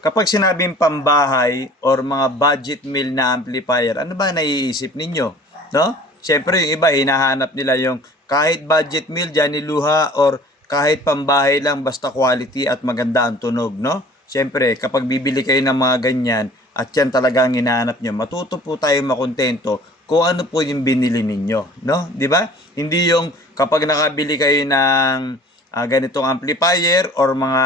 Kapag sinabing pambahay or mga budget meal na amplifier, ano ba naiisip ninyo? No? Siyempre, yung iba, hinahanap nila yung kahit budget meal, dyan niluha, or kahit pambahay lang, basta quality at maganda ang tunog, no? Siyempre, kapag bibili kayo ng mga ganyan, at yan talaga ang hinahanap nyo, matuto po tayo makontento kung ano po yung binili ninyo, no? Di ba? Hindi yung kapag nakabili kayo ng ganitong amplifier or mga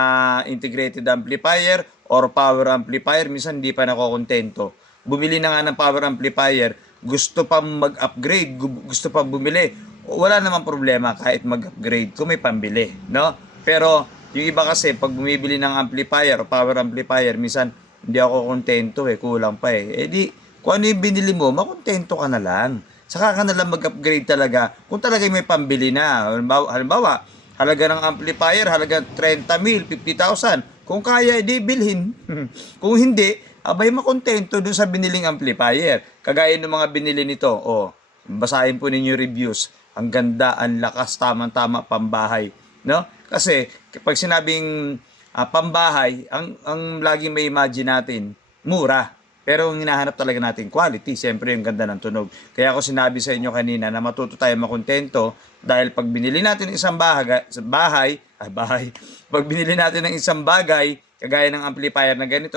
integrated amplifier or power amplifier, minsan hindi pa nakokontento. Bumili na nga ng power amplifier, gusto pa mag-upgrade, gusto pa bumili. Wala namang problema kahit mag-upgrade kung may pambili, no? Pero yung iba kasi pag bumibili ng amplifier o power amplifier, minsan hindi ako kontento kulang pa eh. Eh di, kung ano yung binili mo, makontento ka na lang. Saka ka na lang mag-upgrade talaga kung talaga may pambili na. Halimbawa, halaga ng amplifier, halaga 30,000, 50,000. Kung kaya, edi bilhin. Kung hindi, abay makontento dun sa biniling amplifier. Kagaya ng mga binili nito. Basahin po ninyo reviews. Ang ganda, ang lakas, tamang-tama, pambahay. No? Kasi, kapag sinabing pambahay, ang lagi may imagine natin, mura. Pero ang hinahanap talaga natin, quality. Siyempre, yung ganda ng tunog. Kaya ako sinabi sa inyo kanina na matuto tayo makontento dahil pag binili natin ng isang bahay, pag binili natin ng isang bagay, kagaya ng amplifier na ganito,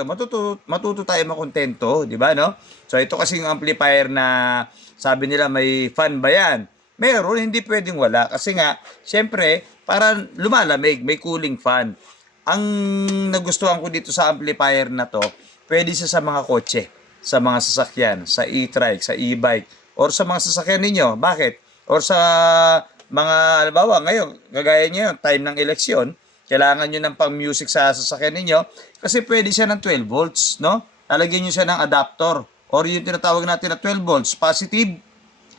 matuto tayo makontento, di ba, no? So, ito kasi yung amplifier na sabi nila may fan ba yan? Meron, hindi pwedeng wala. Kasi nga, siyempre, para lumalamig, may cooling fan. Ang nagustuhan ko dito sa amplifier na to, pwede siya sa mga kotse, sa mga sasakyan, sa e-trike, sa e-bike, or sa mga sasakyan ninyo. Bakit? Or sa mga, halimbawa, ngayon, gagaya nyo, time ng eleksyon, kailangan nyo ng pang-music sa sasakyan ninyo, kasi pwede siya ng 12 volts, no? Lalagyan nyo siya ng adapter, or yung tinatawag natin na 12 volts, positive,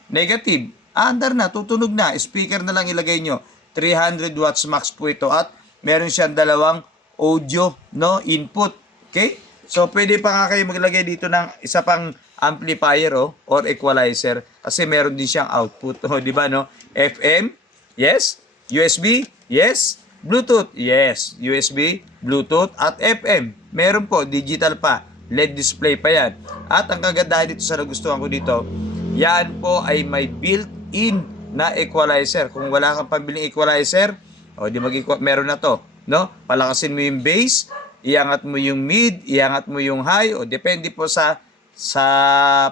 negative, andar na, tutunog na, speaker na lang ilagay nyo. 300 watts max po ito, at meron siyang dalawang audio, no, input. Okay? So, pwede pa nga kayo maglagay dito ng isa pang amplifier or equalizer kasi meron din siyang output. Di ba, no? FM, yes. USB, yes. Bluetooth, yes. USB, Bluetooth, at FM. Meron po, digital pa. LED display pa yan. At ang kagandahan dito sa nagustuhan ko dito, yan po ay may built-in na equalizer. Kung wala kang pambiling equalizer, meron na to. No? Palakasin mo yung bass, iangat mo yung mid, iangat mo yung high, depende po sa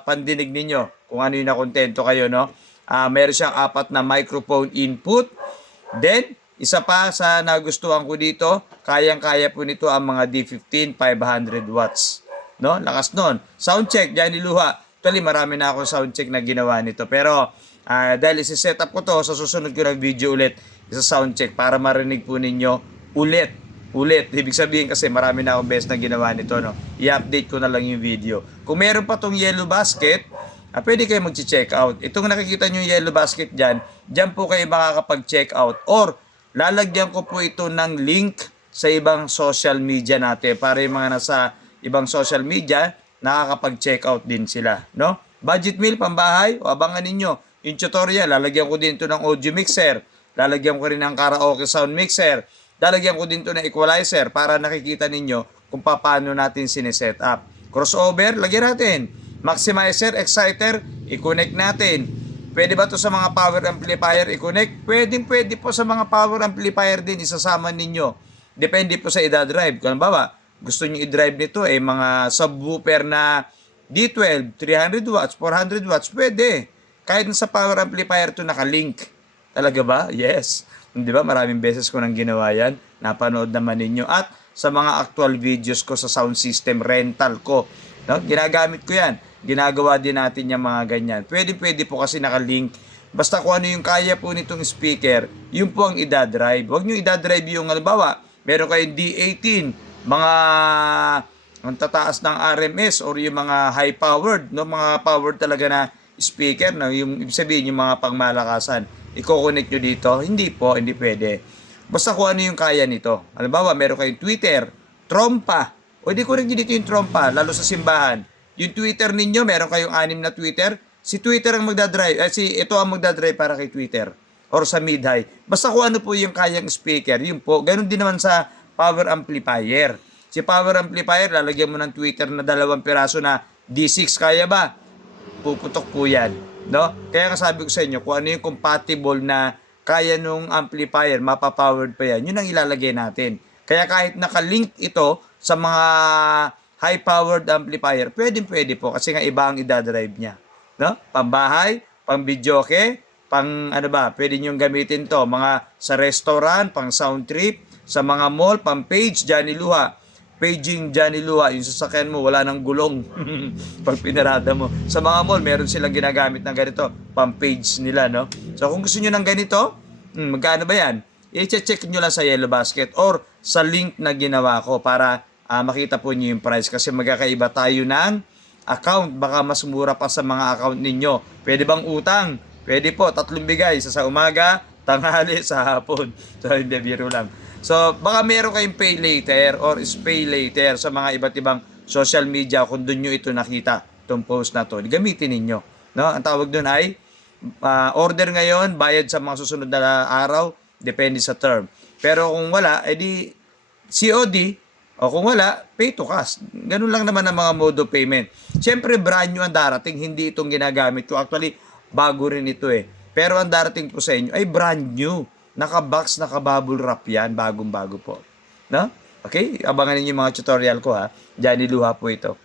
pandinig ninyo kung ano yung nakontento kayo, no? Meron siyang 4 na microphone input. Then, isa pa sa nagustuhan ko dito, kayang-kaya po nito ang mga D15 500 watts. No? Lakas nun. Sound check, dyan niluha. Actually, marami na ako sound check na ginawa nito. Pero, dahil isi-set up ko to, sa susunod ko ng video ulit, isa sound check para marinig po ninyo ulit. Ibig sabihin kasi marami na akong beses na ginawa nito, no? I-update ko na lang yung video. Kung meron pa tong yellow basket, pwede kayo mag-check out. Itong nakikita nyo yung yellow basket dyan po kayo makakapag-check out. Or, lalagyan ko po ito ng link sa ibang social media natin para yung mga nasa ibang social media, nakakapag-check out din sila, no? Budget meal, pambahay, abangan ninyo. Yung tutorial, lalagyan ko din ito ng audio mixer. Lalagyan ko rin ng karaoke sound mixer. Lalagyan ko din ito ng equalizer para nakikita ninyo kung paano natin sineset up. Crossover, lagyan natin. Maximizer, exciter, i-connect natin. Pwede ba ito sa mga power amplifier i-connect? Pwede po sa mga power amplifier din, isasama ninyo. Depende po sa i-drive. Kung ba, gusto nyo i-drive nito, mga subwoofer na D12, 300 watts, 400 watts, pwede. Kahit sa power amplifier ito nakalink. Talaga ba? Yes. Di ba? Maraming beses ko nang ginawa yan. Napanood naman ninyo. At sa mga actual videos ko sa sound system rental ko, no? Ginagamit ko yan. Ginagawa din natin yung mga ganyan. Pwede po kasi nakalink. Basta kung ano yung kaya po nitong speaker, yun po ang idadrive. Huwag nyo idadrive yung, halimbawa, meron kayong D18, mga ang tataas ng RMS or yung mga high-powered, no? Mga powered talaga na speaker, no? Yung ibig sabihin, yung mga pangmalakasan. I-connect nyo dito? Hindi po, hindi pwede. Basta kung ano yung kaya nito. Halimbawa, meron kayong Twitter, trompa. O di ko rin dito yung trompa, lalo sa simbahan. Yung Twitter ninyo, meron kayong 6 na Twitter. Si Twitter ang magdadrive, ito ang magdadrive para kay Twitter. Or sa mid-high. Basta kung ano po yung kayang speaker, yun po. Ganun din naman sa power amplifier. Si power amplifier, lalagyan mo ng tweeter na 2 piraso na D6, kaya ba? Puputok po yan. No? Kaya sabi ko sa inyo, kung ano yung compatible na kaya nung amplifier, mapapowered pa yan, yun ang ilalagay natin. Kaya kahit nakalink ito sa mga high-powered amplifier, pwede po kasi nga iba ang idadrive niya. No? Pambahay, pang videoke, pang ano ba, pwede nyo gamitin to, mga sa restaurant, pang sound trip, sa mga mall, pang page, Johnny Luha. Paging Johnny Luha, yung sasakyan mo, wala nang gulong pag pinarada mo. Sa mga mall, meron silang ginagamit ng ganito, pang page nila, no? So kung gusto nyo ng ganito, magkano ba yan? I-check nyo lang sa Yellow Basket or sa link na ginawa ko para makita po nyo yung price kasi magkakaiba tayo ng account. Baka mas mura pa sa mga account ninyo. Pwede bang utang? Pwede po, 3 bigay. Sa umaga, tanghali, sa hapon. So, hindi, biro lang. So, baka meron kayong pay later or pay later sa mga iba't ibang social media kung doon nyo ito nakita, itong post na to. Gamitin ninyo. No? Ang tawag doon ay order ngayon, bayad sa mga susunod na araw, depende sa term. Pero kung wala, edi COD, o kung wala, pay to cash. Ganun lang naman ang mga mode of payment. Siyempre, brand new ang darating, hindi itong ginagamit ko. Actually, bago rin ito eh. Pero ang darating po sa inyo ay brand new. Naka-box, naka-bubble wrap yan, bagong-bago po. No? Okay? Abangan niyo yung mga tutorial ko ha. Johnny Luha po ito.